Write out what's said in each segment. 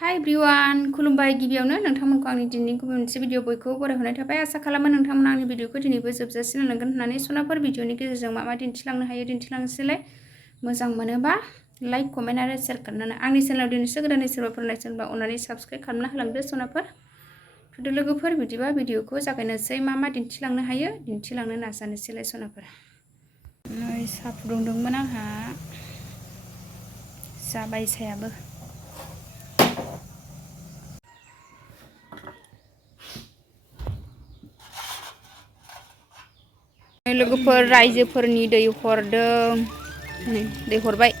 हाय एभ्रिवान खुलुमबाय गिबियावनो नोंथांमोनखौ आंनि दिनैनि गुबुन मोनसे भिडिअ बयखौबो बरायहरनाय थाबाय आसा खालामो नोंथांमोना आंनि भिडिअखौ दिनैबो जोबजासिम नायलांगोन होननानै सनाफोर भिडिअनि गेजेरजों मा दिन्थिलांनो हायो दिन्थिलांनोसैलाय मोजां मोनोबा लाइक कमेन्ट आरो शेयार खालामनानै आंनि चेनेलाव दिनैसो गोदानै सोरबाफोर नायसनबा अननानै साबस्क्राइब खालामना होलांदो सनाफोर थुदो लोगोफोर बिदिबा भिडिअखौ जागायनोसै मा दिन्थिलांनो हायो दिन्थिलांनो नाजानोसैलाय सनाफोर नै साहा फुदुंदोंमोन आंहा जाबाय सायाबो लोगोफोर रायजोफोरनि दै हरदों नै दै हरबाय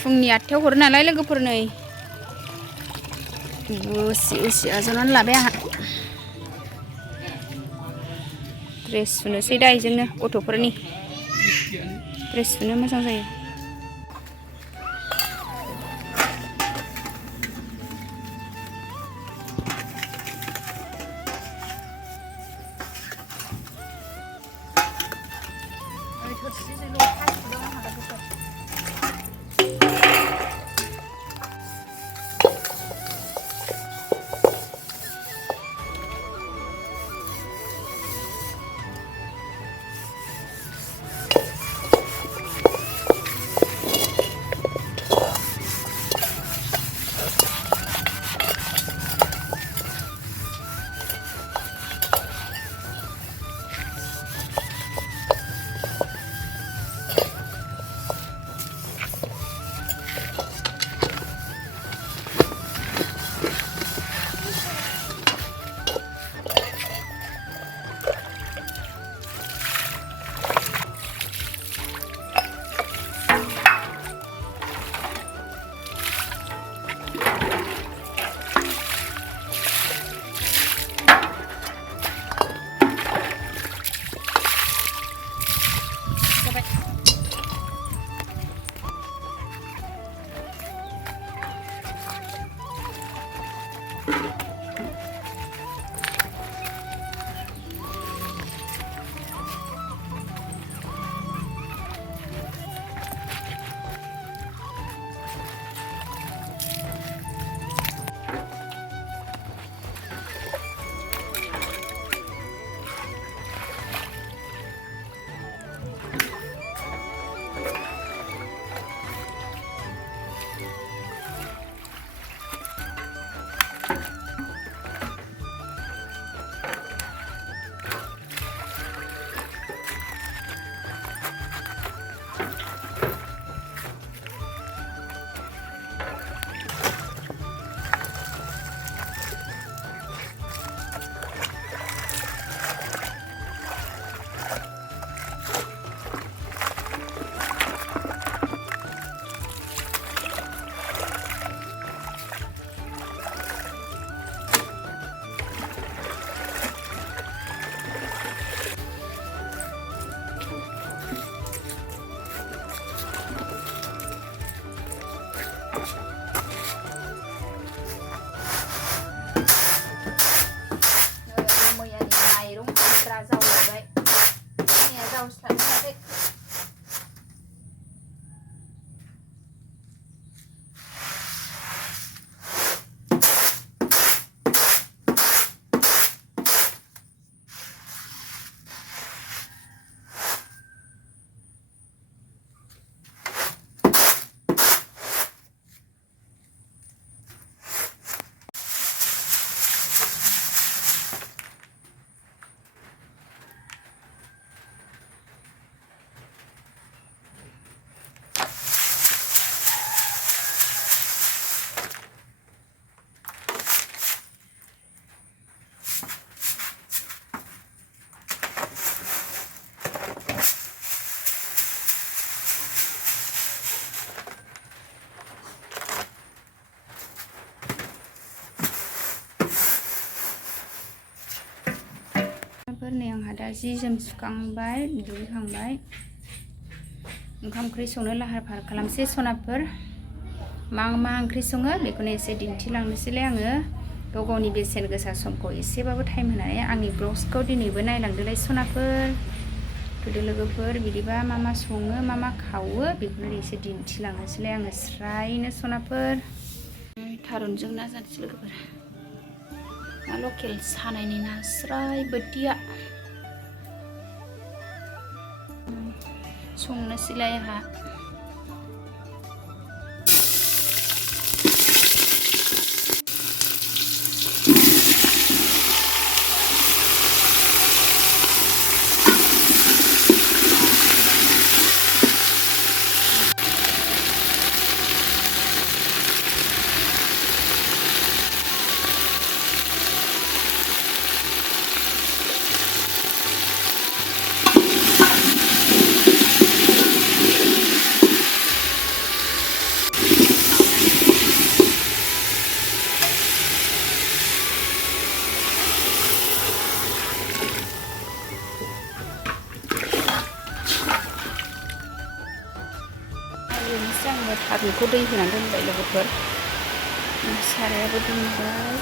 फुंनि 8टायाव हरो नालाय लोगोफोर नै उसि आजावनानै लाबाय आंहा ड्रेस सुनोसै दा इजोंनो गथ'फोरनि ड्रेस सुनो मोजां जायो नै आंहा दा जि जोम सुखांबाय दुगैखांबाय ओंखाम ओंख्रि संनो लाहार फाहार खालामसै सनाफोर मा ओंख्रि सङो बेखौनो एसे दिन्थिलांनोसैलाय आङो गावनि बेसेन गोसा समखौ एसेबाबो टाइम होनानै आंनि ब्लग्सखौ दिनैबो नायलांदोलाय सनाफोर थुदो लोगोफोर बिदिबा मा सङो मा खावो बेखौनो एसे दिन्थिलांनोसैलाय आङो स्रायनो सनाफोर थारुनजों ना जानोसै लोगोफोर ना लकेल सानायनि नास्राय बोथिया संनोसैलाय आंहा आङो थारुनखौ दै होनानै दोनबाय लोगोफोर सारायाबो दुंबाय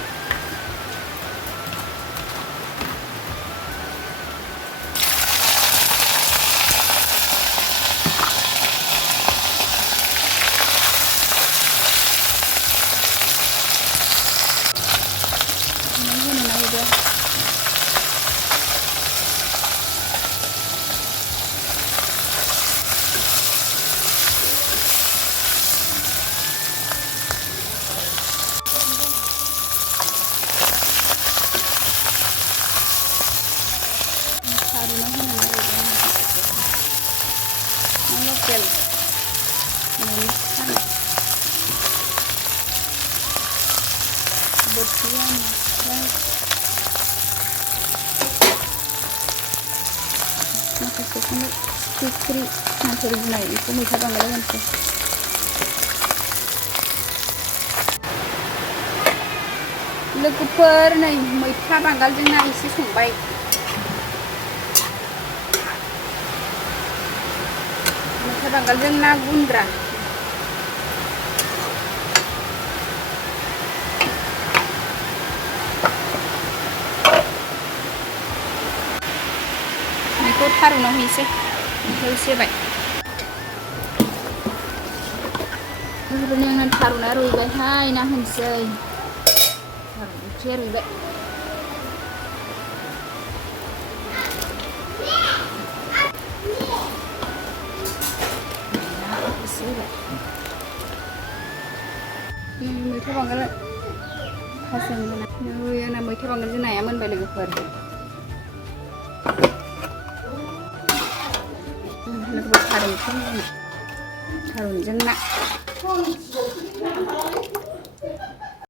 होनो नागिरदों locel ini sana botian makasih kamu fikri nanti gunai itu mwita bangal nanti लोगोफोर नै मैथा बांगालजों ना एसे संबाय मैथा बांगालजों ना गुन्द्रा बेखौ थारुनाव होनोसै होबाय लोगोफोरनि आंना थारुना रुइबायहाय ना होनोसै ओंख्रिया रुइबाय मैथा बांगाल फासजों नै आंना मैथा बांगालजों नाया मोनबाय लोगोफोर थारुनजों ना